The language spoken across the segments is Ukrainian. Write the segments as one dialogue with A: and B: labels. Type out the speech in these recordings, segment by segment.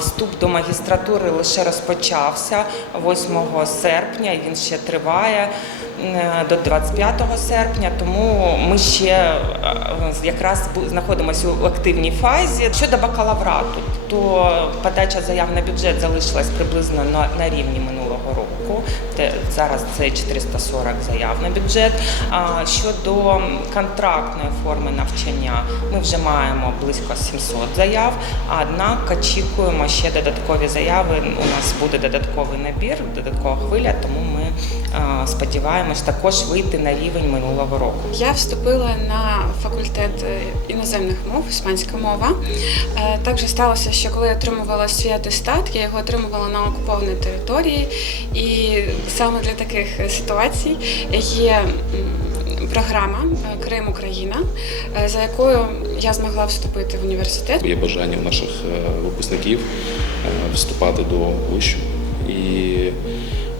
A: Вступ до магістратури лише розпочався 8 серпня, він ще триває е, до 25 серпня. Тому ми ще е, якраз знаходимося у активній фазі. Щодо бакалаврату, то подача заяв на бюджет залишилась приблизно на, на рівні минулого року. Зараз це 440 заяв на бюджет. Щодо контрактної форми навчання, ми вже маємо близько 700 заяв. Однак очікуємо ще додаткові заяви. У нас буде додатковий набір, додаткова хвиля, тому ми сподіваємось також вийти на рівень минулого року.
B: Я вступила на факультет е, іноземних мов, іспанська мова. Е, Так же сталося, що коли я отримувала свій атестат, я його отримувала на окупованій території. І саме для таких ситуацій є програма е, Крим Україна, е, за якою я змогла вступити в університет.
C: Є бажання у наших е, випускників е, вступати до вищу і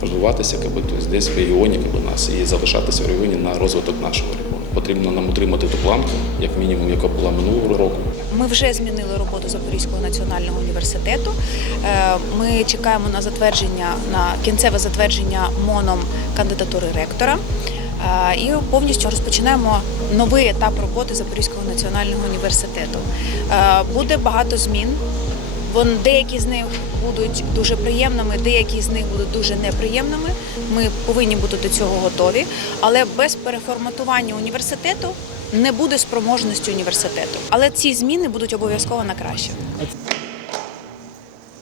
C: розвиватися якби, тобто, десь в регіоні якби, нас і залишатися в регіоні на розвиток нашого регіону. Потрібно нам утримати ту планку, як мінімум, яка була минулого року.
D: Ми вже змінили роботу Запорізького національного університету. Е, Ми чекаємо на затвердження на кінцеве затвердження моном кандидатури ректора. Е, І повністю розпочинаємо новий етап роботи Запорізького національного університету. Е, Буде багато змін. Вон деякі з них будуть дуже приємними, деякі з них будуть дуже неприємними. Ми повинні бути до цього готові, але без переформатування університету не буде спроможності університету. Але ці зміни будуть обов'язково на краще.